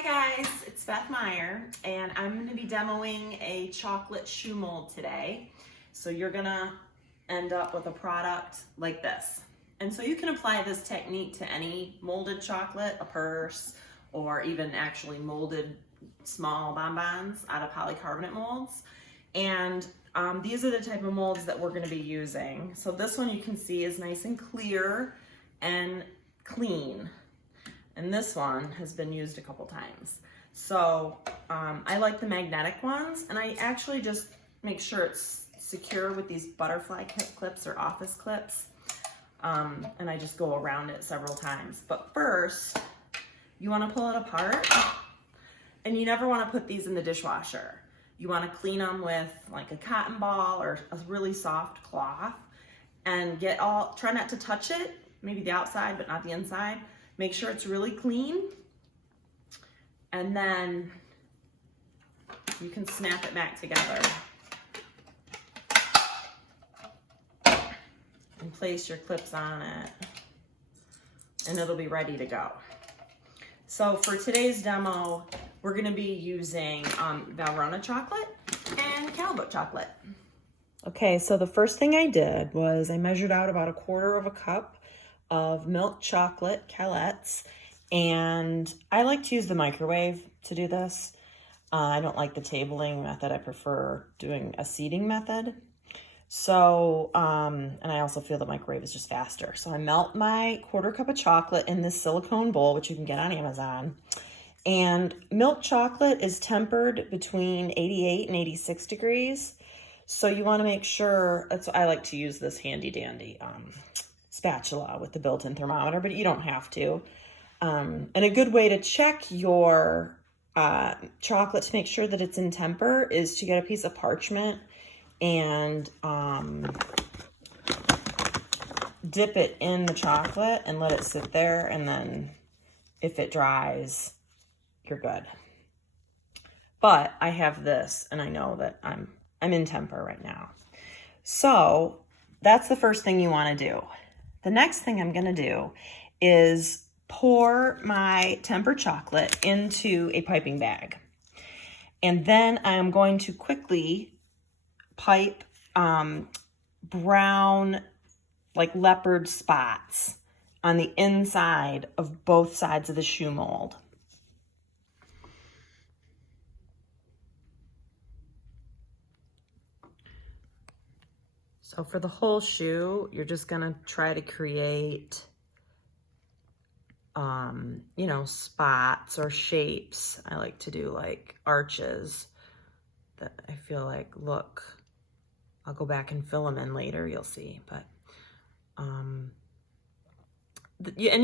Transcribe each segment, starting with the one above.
Hi guys, it's Beth Meyer, and I'm going to be demoing a chocolate shoe mold today. So you're going to end up with a product like this. And so you can apply this technique to any molded chocolate, a purse, or even actually molded small bonbons out of polycarbonate molds. And these are the type of molds that we're going to be using. So this one you can see is nice and clear and clean. And this one has been used a couple times. So I like the magnetic ones, and I actually just make sure it's secure with these butterfly clips or office clips. And I just go around it several times. But first, you wanna pull it apart, and you never wanna put these in the dishwasher. You wanna clean them with like a cotton ball or a really soft cloth, and try not to touch it, maybe the outside, but not the inside. Make sure it's really clean, and then you can snap it back together and place your clips on it, and it'll be ready to go. So for today's demo, we're gonna be using Valrhona chocolate and Calibre chocolate. Okay, so the first thing I did was I measured out about 1/4 cup of milk chocolate calettes, and I like to use the microwave to do this. I don't like the tabling method. I prefer doing a seeding method. So, and I also feel the microwave is just faster. So I melt my 1/4 cup of chocolate in this silicone bowl, which you can get on Amazon. And milk chocolate is tempered between 88 and 86 degrees. So you want to make sure, I like to use this handy dandy spatula with the built-in thermometer, but you don't have to. And a good way to check your chocolate to make sure that it's in temper is to get a piece of parchment and dip it in the chocolate and let it sit there, and then if it dries, you're good. But I have this, and I know that I'm in temper right now. So that's the first thing you want to do. The next thing I'm going to do is pour my tempered chocolate into a piping bag. And then I'm going to quickly pipe brown, like leopard spots on the inside of both sides of the shoe mold. So for the whole shoe, you're just gonna try to create, spots or shapes. I like to do like arches that I feel like look, I'll go back and fill them in later, you'll see. But, and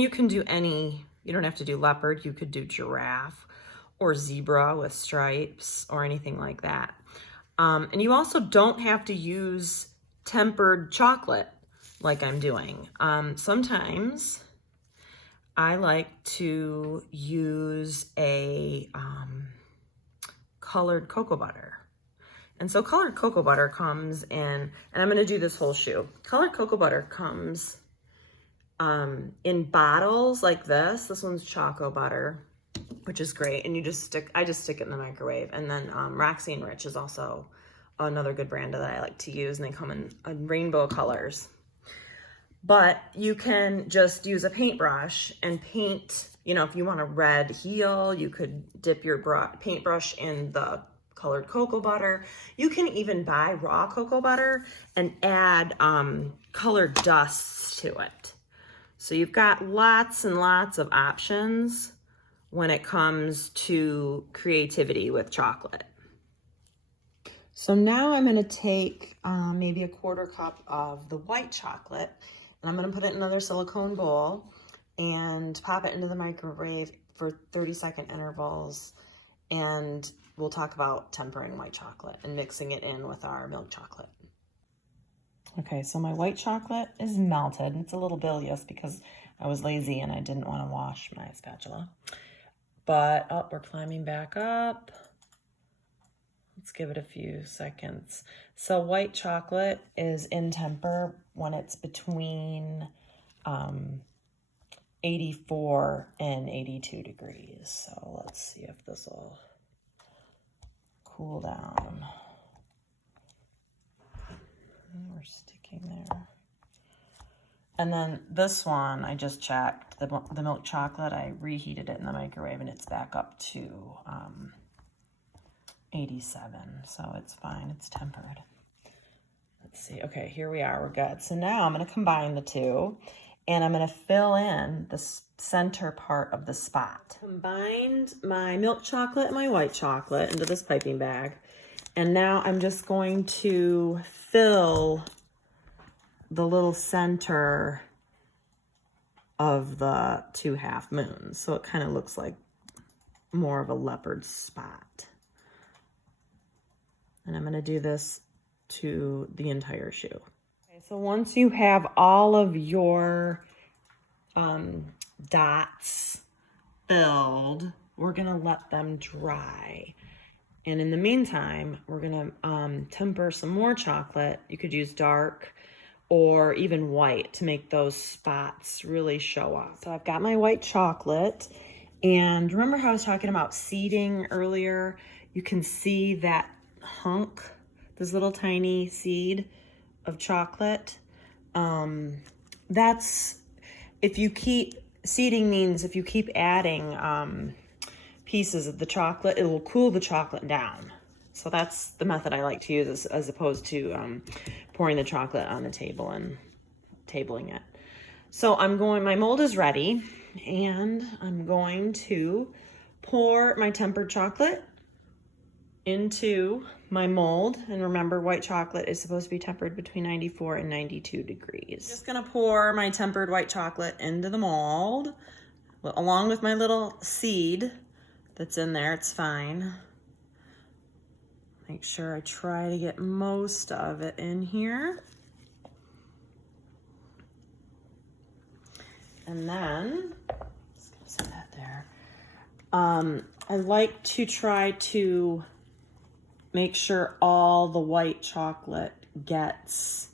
you can do you don't have to do leopard, you could do giraffe or zebra with stripes or anything like that. And you also don't have to use tempered chocolate like I'm doing. Sometimes I like to use a colored cocoa butter. And so colored cocoa butter comes in, and I'm going to do this whole shoe. Colored cocoa butter comes in bottles like this. This one's Choco Butter, which is great. And I just stick it in the microwave. And then Roxy and Rich is also another good brand that I like to use, and they come in rainbow colors. But you can just use a paintbrush and paint, if you want a red heel, you could dip your paintbrush in the colored cocoa butter. You can even buy raw cocoa butter and add colored dusts to it. So you've got lots and lots of options when it comes to creativity with chocolate. So now I'm going to take maybe 1/4 cup of the white chocolate, and I'm going to put it in another silicone bowl and pop it into the microwave for 30-second intervals. And we'll talk about tempering white chocolate and mixing it in with our milk chocolate. Okay, so my white chocolate is melted. It's a little bilious because I was lazy and I didn't want to wash my spatula. But, we're climbing back up. Let's give it a few seconds. So white chocolate is in temper when it's between 84 and 82 degrees. So let's see if this will cool down. We're sticking there. And then this one, I just checked, the milk chocolate, I reheated it in the microwave and it's back up to 87, so it's fine, it's tempered. Let's see, okay, here we are, we're good. So now I'm gonna combine the two and I'm gonna fill in the center part of the spot. Combined my milk chocolate and my white chocolate into this piping bag. And now I'm just going to fill the little center of the 2 half moons. So it kind of looks like more of a leopard spot. And I'm going to do this to the entire shoe. Okay, so once you have all of your dots filled, we're going to let them dry. And in the meantime, we're going to temper some more chocolate. You could use dark or even white to make those spots really show up. So I've got my white chocolate, and remember how I was talking about seeding earlier? You can see that hunk, this little tiny seed of chocolate. That's, if you keep, seeding means if you keep adding pieces of the chocolate, it will cool the chocolate down. So that's the method I like to use as opposed to pouring the chocolate on the table and tabling it. So my mold is ready, and I'm going to pour my tempered chocolate into my mold. And remember, white chocolate is supposed to be tempered between 94 and 92 degrees. Just gonna pour my tempered white chocolate into the mold along with my little seed that's in there. It's fine. Make sure I try to get most of it in here. And then, just gonna set that there. I like to try to make sure all the white chocolate gets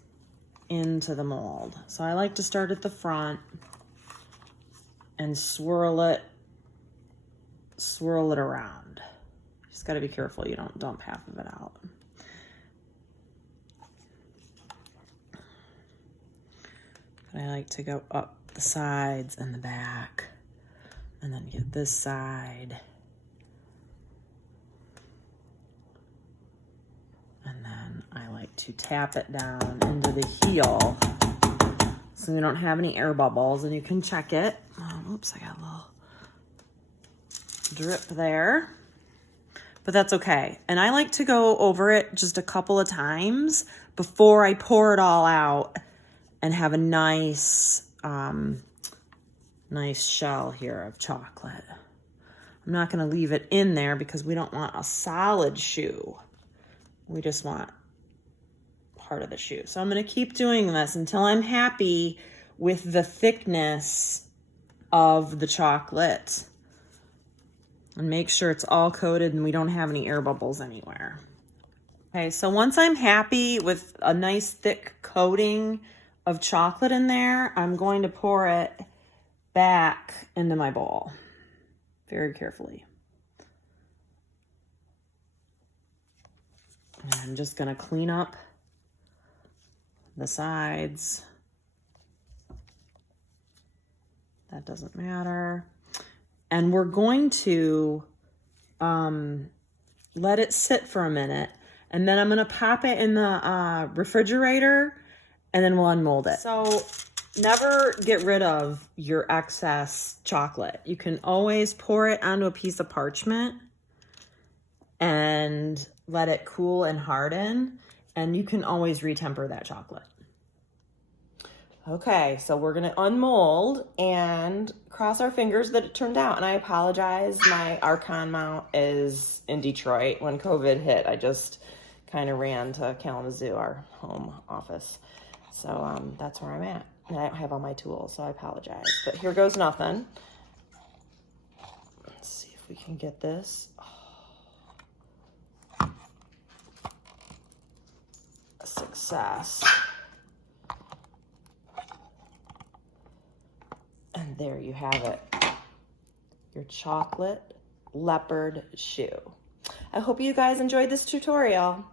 into the mold. So I like to start at the front and swirl it around. Just got to be careful you don't dump half of it out. But I like to go up the sides and the back, and then get this side. And then I like to tap it down into the heel so we don't have any air bubbles, and you can check it. Oops, I got a little drip there. But that's okay. And I like to go over it just a couple of times before I pour it all out and have a nice, nice shell here of chocolate. I'm not going to leave it in there because we don't want a solid shoe. We just want part of the shoe. So I'm going to keep doing this until I'm happy with the thickness of the chocolate. And make sure it's all coated and we don't have any air bubbles anywhere. Okay, so once I'm happy with a nice thick coating of chocolate in there, I'm going to pour it back into my bowl very carefully. And I'm just gonna clean up the sides. That doesn't matter. And we're going to let it sit for a minute, and then I'm gonna pop it in the refrigerator, and then we'll unmold it. So never get rid of your excess chocolate. You can always pour it onto a piece of parchment and let it cool and harden, and you can always retemper that chocolate. Okay, so we're gonna unmold and cross our fingers that it turned out. And I apologize, my Archon mount is in Detroit. When COVID hit, I just kind of ran to Kalamazoo, our home office. So that's where I'm at. And I don't have all my tools, so I apologize. But here goes nothing. Let's see if we can get this. Oh. A success. And there you have it. Your chocolate leopard shoe. I hope you guys enjoyed this tutorial.